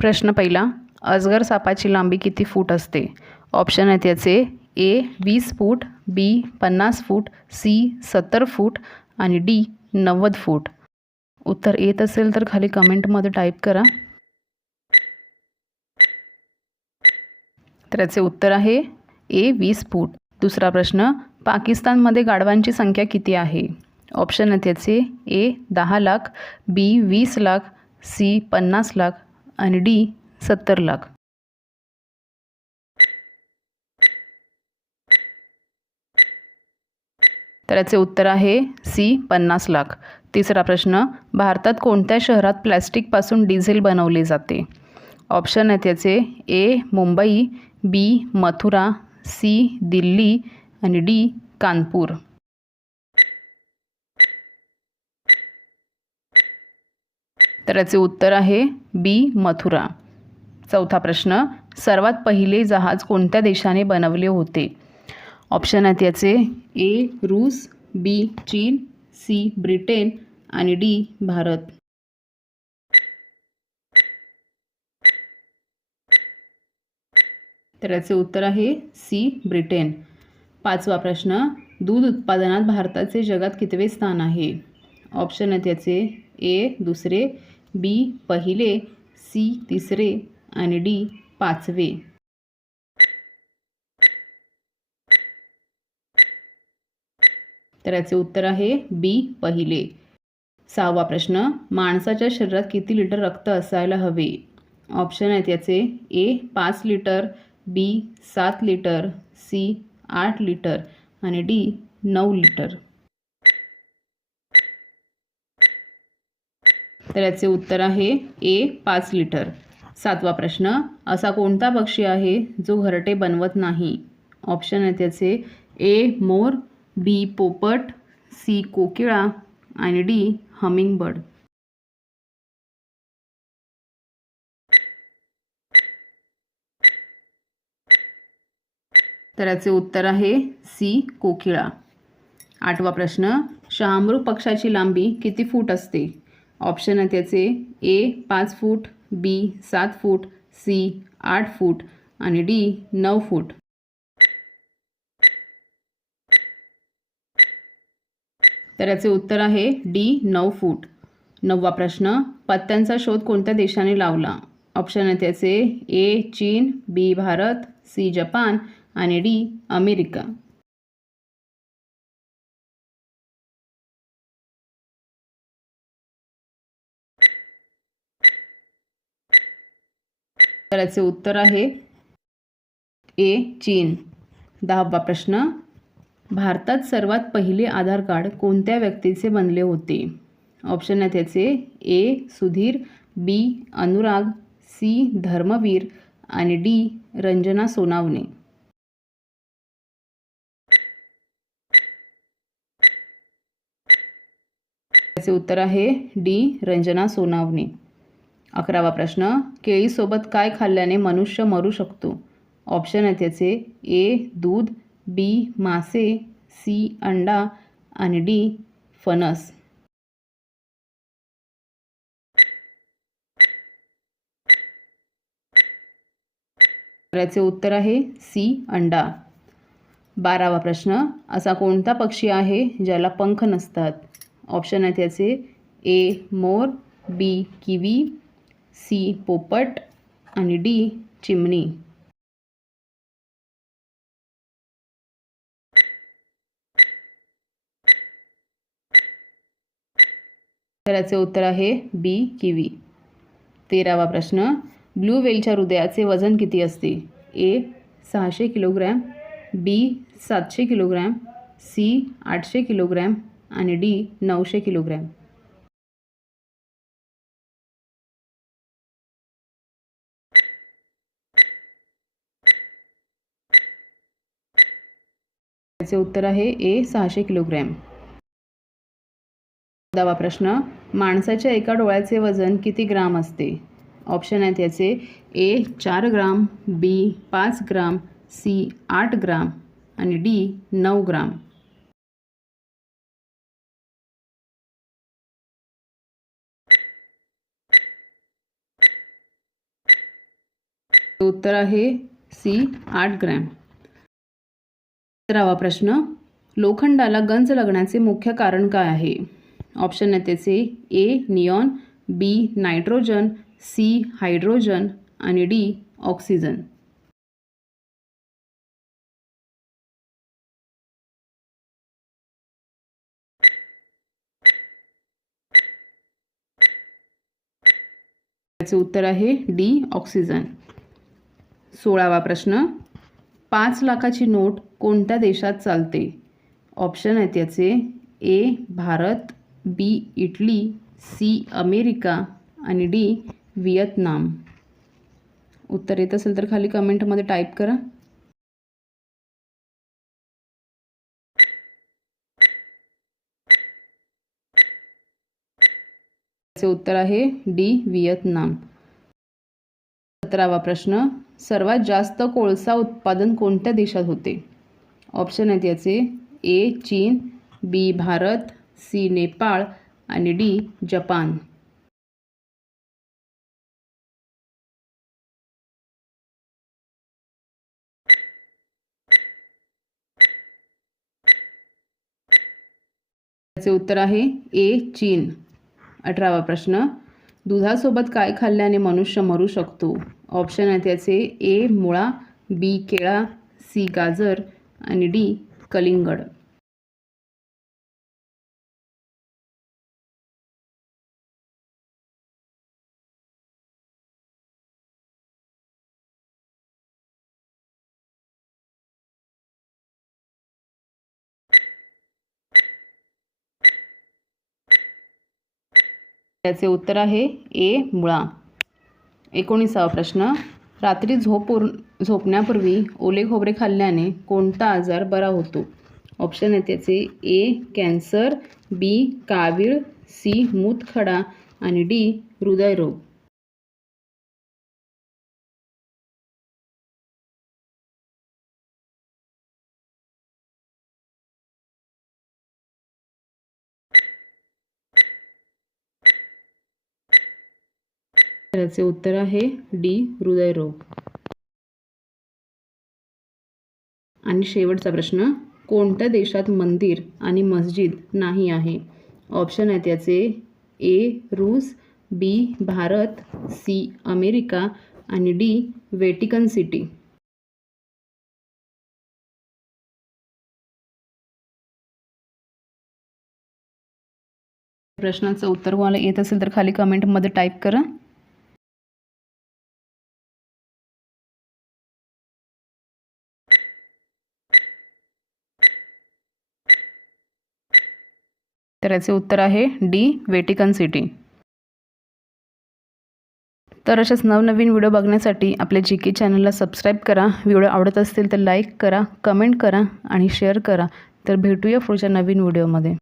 प्रश्न पहिला, अजगर सापाची लांबी किती फूट असते? ऑप्शन आहेत याचे: ए 20 फूट, बी 50 फूट, सी 70 फूट आणि डी 90 फूट. उत्तर येत असेल तर खाली कमेंटमध्ये टाईप करा. तर याचे उत्तर आहे ए 20 फूट. दुसरा प्रश्न, पाकिस्तानमध्ये गाढवांची संख्या किती आहे? ऑप्शन आहेत याचे: ए 10 लाख, बी 20 लाख, सी 50 लाख आणि डी 70 लाख. तर याचे उत्तर आहे सी 50 लाख. तिसरा प्रश्न, भारतात कोणत्या शहरात प्लॅस्टिकपासून डिझेल बनवले जाते? ऑप्शन आहेत याचे: ए मुंबई, बी मथुरा, सी दिल्ली आणि डी कानपूर. तर याचे उत्तर आहे बी मथुरा. चौथा प्रश्न, सर्वात पहिले जहाज कोणत्या देशाने बनवले होते? ऑप्शन आहेत याचे: ए रूस, बी चीन, सी ब्रिटन आणि डी भारत. तर याचे उत्तर आहे सी ब्रिटन. पाचवा प्रश्न, दूध उत्पादनात भारताचे जगात कितवे स्थान आहे? ऑप्शन आहेत याचे: ए दुसरे, बी पहिले, सी तिसरे आणि डी पाचवे. तर याचे उत्तर आहे बी पहिले. सहावा प्रश्न, माणसाच्या शरीरात किती लिटर रक्त असायला हवे? ऑप्शन आहेत याचे: ए 5 लिटर, बी 7 लिटर, सी 8 लिटर आणि डी 9 लिटर. तर याचे उत्तर आहे ए 5 लिटर. सातवा प्रश्न, असा कोणता पक्षी आहे जो घरटे बनवत नाही? ऑप्शन आहेत याचे: ए मोर, बी पोपट, सी कोकिळा आणि डी हमिंगबर्ड. तर याचे उत्तर आहे सी कोकिळा. आठवा प्रश्न, शहामृग पक्षाची लांबी किती फूट असते? ऑप्शन आहेत याचे: ए 5 फूट, बी 7 फूट, सी 8 फूट आणि डी 9 फूट. तर याचे उत्तर आहे डी 9 फूट. नववा प्रश्न, पत्त्यांचा शोध कोणत्या देशाने लावला? ऑप्शन आहेत याचे: ए चीन, बी भारत, सी जपान आणि डी अमेरिका. तर याचे उत्तर आहे ए चीन. 10वा प्रश्न, भारतात सर्वात पहिले आधार कार्ड कोणत्या व्यक्तीचे बनले होते? ऑप्शन आहेत याचे: ए सुधीर, बी अनुराग, सी धर्मवीर आणि डी रंजना सोनावणे. याचे उत्तर आहे डी रंजना सोनावणे. 11वा प्रश्न, केळीसोबत काय खाल्ल्याने मनुष्य मरू शकतो? ऑप्शन आहेत याचे: ए दूध, बी मासे, सी अंडा आणि डी फणस. याचे उत्तर आहे सी अंडा. 12वा प्रश्न, असा कोणता पक्षी आहे ज्याला पंख नसतात? ऑप्शन आहेत याचे: ए मोर, बी किवी, सी पोपट आणि डी चिमणी. तर याचे उत्तर आहे बी किवी. 13वा प्रश्न, ब्लू व्हेलच्या हृदयाचे वजन किती असते? ए 600 किलोग्रॅम, बी 700 किलोग्रॅम, सी 800 किलोग्रॅम आणि डी 900 किलोग्रॅम. याचे उत्तर आहे ए 600 किलोग्रॅम. 14वा प्रश्न, माणसाच्या एका डोळ्याचे वजन किती ग्राम असते? ऑप्शन आहेत याचे: ए 4 ग्राम, बी 5 ग्राम, सी 8 ग्राम आणि डी 9 ग्राम. उत्तर आहे सी 8 ग्रॅम. 17वा प्रश्न, लोखंडाला गंज लागण्याचे मुख्य कारण काय आहे? ऑप्शन आहे त्याचे ए निऑन, बी नायट्रोजन, सी हायड्रोजन आणि डी ऑक्सिजन. त्याचे उत्तर आहे डी ऑक्सिजन. 16वा प्रश्न, 5 लाखाची नोट कोणत्या देशात चालते? ऑप्शन आहेत त्याचे ए भारत, बी इटली, सी अमेरिका आणि डी व्हिएतनाम. उत्तर येत असेल तर खाली कमेंटमध्ये टाईप करा. त्याचे उत्तर आहे डी व्हिएतनाम. 17वा प्रश्न, सर्वात जास्त कोळसा उत्पादन कोणत्या देशात होते? ऑप्शन आहेत याचे ए चीन, बी भारत, सी नेपाळ आणि डी जपान. त्याचे उत्तर आहे ए चीन. 18वा प्रश्न, दुधासोबत काय खाल्ल्याने मनुष्य मरू शकतो? ऑप्शन आहेत त्याचे ए मुळा, बी केळा, सी गाजर आणि डी कलिंगड. त्याचे उत्तर आहे ए मुळा. 19वा प्रश्न, रात्री झोपण्यापूर्वी ओले खोबरे खाल्ल्याने कोणता आजार बरा होतो? ऑप्शन आहे त्याचे ए कॅन्सर, बी कावीळ, सी मूतखडा आणि डी हृदयरोग. त्याचे उत्तर आहे डी हृदयरोग. आणि शेवटचा प्रश्न, कोणत्या देशात मंदिर आणि मस्जिद नाही आहे? ऑप्शन आहेत याचे ए रूस, बी भारत, सी अमेरिका आणि डी व्हॅटिकन सिटी. प्रश्नाचं उत्तर तुम्हाला येत असेल तर खाली कमेंटमध्ये टाईप करा. तर याचे उत्तर आहे डी व्हॅटिकन सिटी. तर अशाच नवनवीन व्हिडिओ बघण्यासाठी आपल्या GK चॅनलला सबस्क्राईब करा. व्हिडिओ आवडत असतील तर लाईक करा, कमेंट करा आणि शेअर करा. तर भेटूया पुढच्या नवीन व्हिडिओमध्ये.